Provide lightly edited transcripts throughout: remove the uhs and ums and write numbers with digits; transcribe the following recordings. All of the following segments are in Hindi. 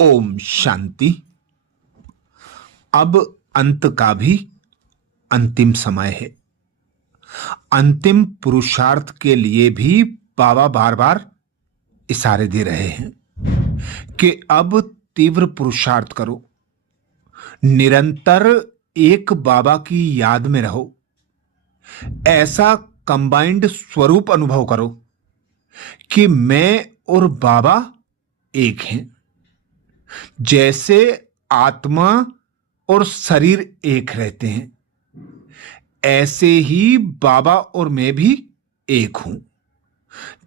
ओम शांति। अब अंत का भी अंतिम समय है। अंतिम पुरुषार्थ के लिए भी बाबा बार बार इशारे दे रहे हैं कि अब तीव्र पुरुषार्थ करो, निरंतर एक बाबा की याद में रहो, ऐसा कंबाइंड स्वरूप अनुभव करो कि मैं और बाबा एक हैं। जैसे आत्मा और शरीर एक रहते हैं, ऐसे ही बाबा और मैं भी एक हूं।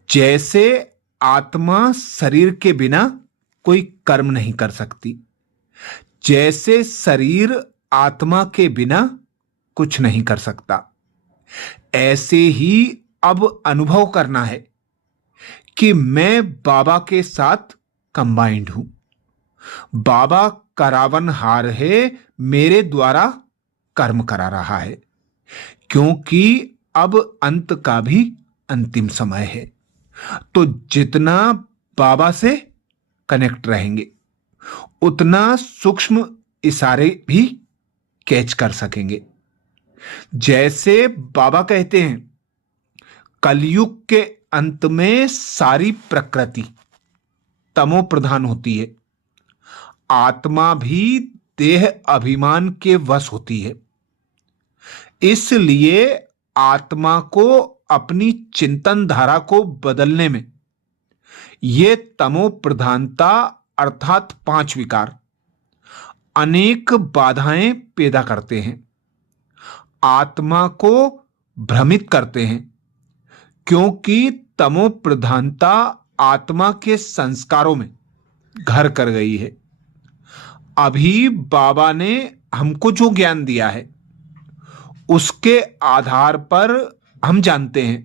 जैसे आत्मा शरीर के बिना कोई कर्म नहीं कर सकती, जैसे शरीर आत्मा के बिना कुछ नहीं कर सकता, ऐसे ही अब अनुभव करना है कि मैं बाबा के साथ कंबाइंड हूं। बाबा करावनहार है, मेरे द्वारा कर्म करा रहा है, क्योंकि अब अंत का भी अंतिम समय है। तो जितना बाबा से कनेक्ट रहेंगे, उतना सूक्ष्म इशारे भी कैच कर सकेंगे। जैसे बाबा कहते हैं, कलयुग के अंत में सारी प्रकृति तमो प्रधान होती है, आत्मा भी देह अभिमान के वश होती है। इसलिए आत्मा को अपनी चिंतन धारा को बदलने में ये तमो प्रधानता अर्थात 5 विकार अनेक बाधाएं पैदा करते हैं, आत्मा को भ्रमित करते हैं, क्योंकि तमो प्रधानता आत्मा के संस्कारों में घर कर गई है। अभी बाबा ने हमको जो ज्ञान दिया है, उसके आधार पर हम जानते हैं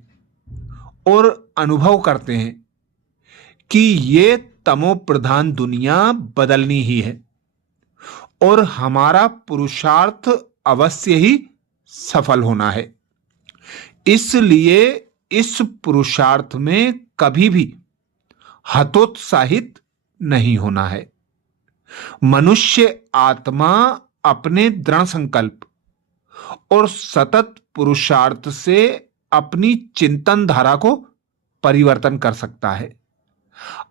और अनुभव करते हैं कि ये तमो प्रधान दुनिया बदलनी ही है और हमारा पुरुषार्थ अवश्य ही सफल होना है। इसलिए इस पुरुषार्थ में कभी भी हतोत्साहित नहीं होना है। मनुष्य आत्मा अपने दृढ़ संकल्प और सतत पुरुषार्थ से अपनी चिंतन धारा को परिवर्तन कर सकता है,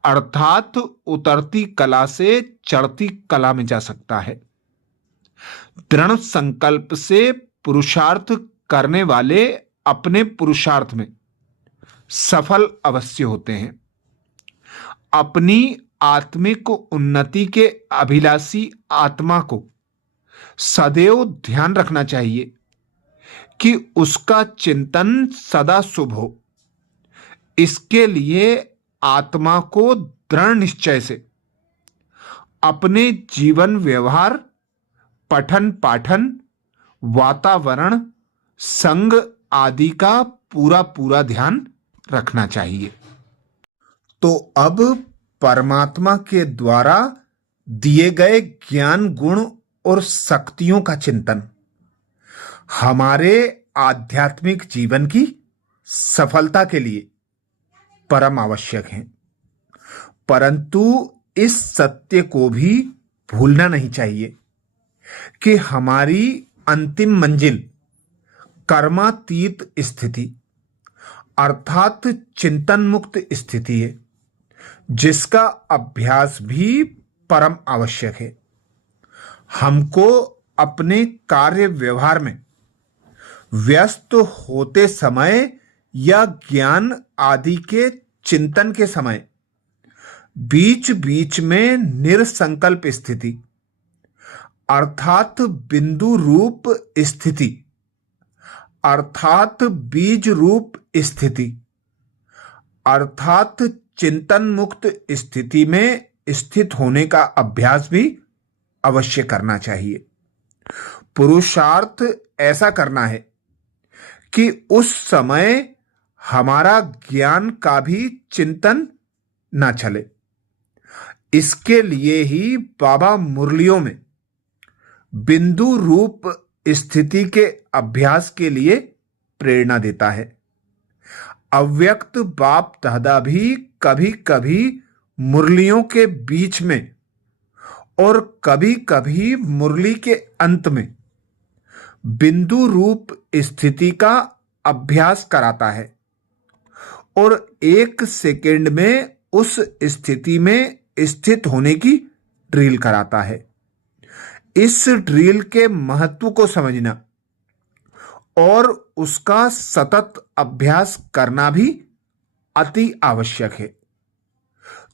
अर्थात उतरती कला से चढ़ती कला में जा सकता है। दृढ़ संकल्प से पुरुषार्थ करने वाले अपने पुरुषार्थ में सफल अवश्य होते हैं। अपनी आत्मिक उन्नति के अभिलाषी आत्मा को सदैव ध्यान रखना चाहिए कि उसका चिंतन सदा शुभ हो। इसके लिए आत्मा को दृढ़ निश्चय से अपने जीवन व्यवहार, पठन पाठन, वातावरण, संग आदि का पूरा पूरा ध्यान रखना चाहिए। तो अब परमात्मा के द्वारा दिए गए ज्ञान, गुण और शक्तियों का चिंतन हमारे आध्यात्मिक जीवन की सफलता के लिए परम आवश्यक है। परंतु इस सत्य को भी भूलना नहीं चाहिए कि हमारी अंतिम मंजिल कर्मातीत स्थिति अर्थात चिंतन मुक्त स्थिति है, जिसका अभ्यास भी परम आवश्यक है। हमको अपने कार्य व्यवहार में व्यस्त होते समय या ज्ञान आदि के चिंतन के समय बीच बीच में निरसंकल्प स्थिति अर्थात बिंदु रूप स्थिति अर्थात बीज रूप स्थिति अर्थात चिंतन मुक्त स्थिति में स्थित होने का अभ्यास भी अवश्य करना चाहिए। पुरुषार्थ ऐसा करना है कि उस समय हमारा ज्ञान का भी चिंतन ना चले। इसके लिए ही बाबा मुरलियों में बिंदु रूप स्थिति के अभ्यास के लिए प्रेरणा देता है। अव्यक्त बाप दादा भी कभी कभी मुरलियों के बीच में और कभी कभी मुरली के अंत में बिंदु रूप स्थिति का अभ्यास कराता है और 1 सेकेंड में उस स्थिति में स्थित होने की ड्रिल कराता है। इस ड्रिल के महत्व को समझना और उसका सतत अभ्यास करना भी अति आवश्यक है।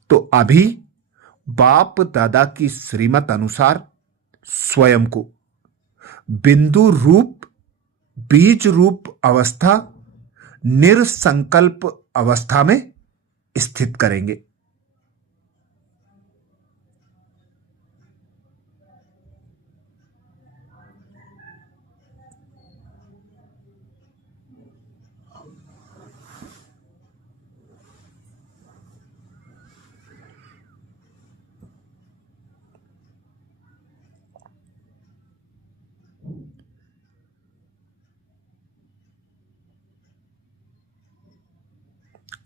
तो अभी बाप दादा की श्रीमत अनुसार स्वयं को बिंदु रूप, बीज रूप अवस्था, निरसंकल्प अवस्था में स्थित करेंगे।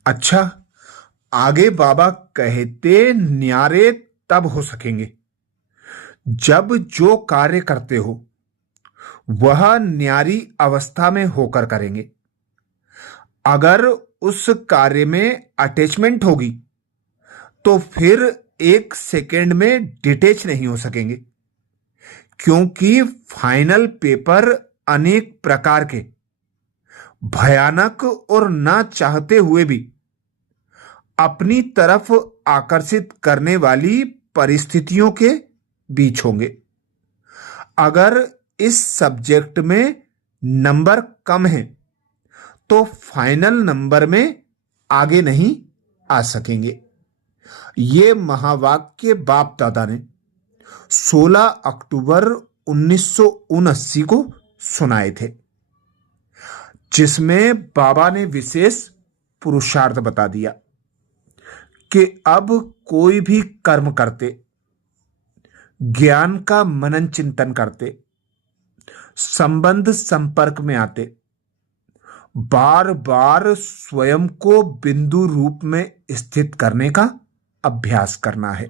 अच्छा, आगे बाबा कहते न्यारे तब हो सकेंगे जब जो कार्य करते हो वह न्यारी अवस्था में होकर करेंगे। अगर उस कार्य में अटैचमेंट होगी तो फिर 1 सेकेंड में डिटेच नहीं हो सकेंगे, क्योंकि फाइनल पेपर अनेक प्रकार के भयानक और ना चाहते हुए भी अपनी तरफ आकर्षित करने वाली परिस्थितियों के बीच होंगे। अगर इस सब्जेक्ट में नंबर कम है तो फाइनल नंबर में आगे नहीं आ सकेंगे। ये महावाक्य बाप दादा ने 16 अक्टूबर 1979 को सुनाए थे, जिसमें बाबा ने विशेष पुरुषार्थ बता दिया कि अब कोई भी कर्म करते, ज्ञान का मनन चिंतन करते, संबंध संपर्क में आते, बार बार स्वयं को बिंदु रूप में स्थित करने का अभ्यास करना है।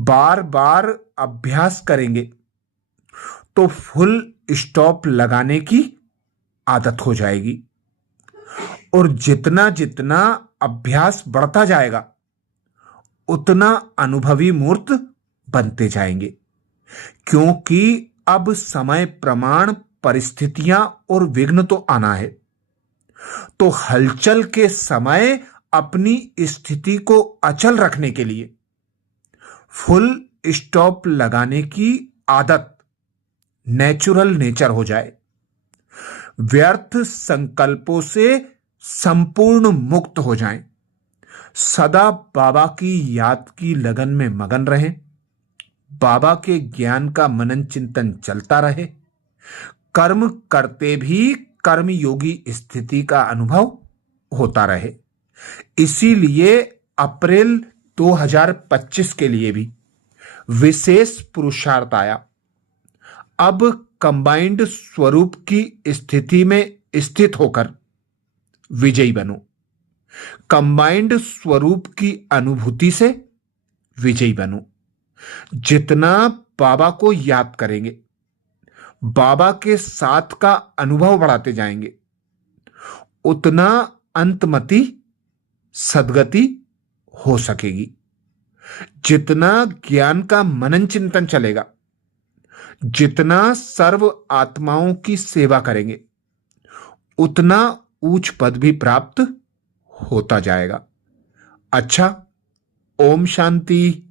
बार बार अभ्यास करेंगे तो फुल स्टॉप लगाने की आदत हो जाएगी और जितना जितना अभ्यास बढ़ता जाएगा उतना अनुभवी मूर्त बनते जाएंगे, क्योंकि अब समय, प्रमाण, परिस्थितियां और विघ्न तो आना है। तो हलचल के समय अपनी स्थिति को अचल रखने के लिए फुल स्टॉप लगाने की आदत नेचुरल नेचर हो जाए, व्यर्थ संकल्पों से संपूर्ण मुक्त हो जाएं, सदा बाबा की याद की लगन में मगन रहें, बाबा के ज्ञान का मनन चिंतन चलता रहे, कर्म करते भी कर्मयोगी स्थिति का अनुभव होता रहे। इसीलिए अप्रैल 2025 के लिए भी विशेष पुरुषार्थ आया। अब कंबाइंड स्वरूप की स्थिति में स्थित होकर विजयी बनो। कंबाइंड स्वरूप की अनुभूति से विजयी बनो। जितना बाबा को याद करेंगे, बाबा के साथ का अनुभव बढ़ाते जाएंगे, उतना अंतमति सदगति हो सकेगी। जितना ज्ञान का मनन चिंतन चलेगा, जितना सर्व आत्माओं की सेवा करेंगे, उतना ऊंच पद भी प्राप्त होता जाएगा। अच्छा, ओम शांति।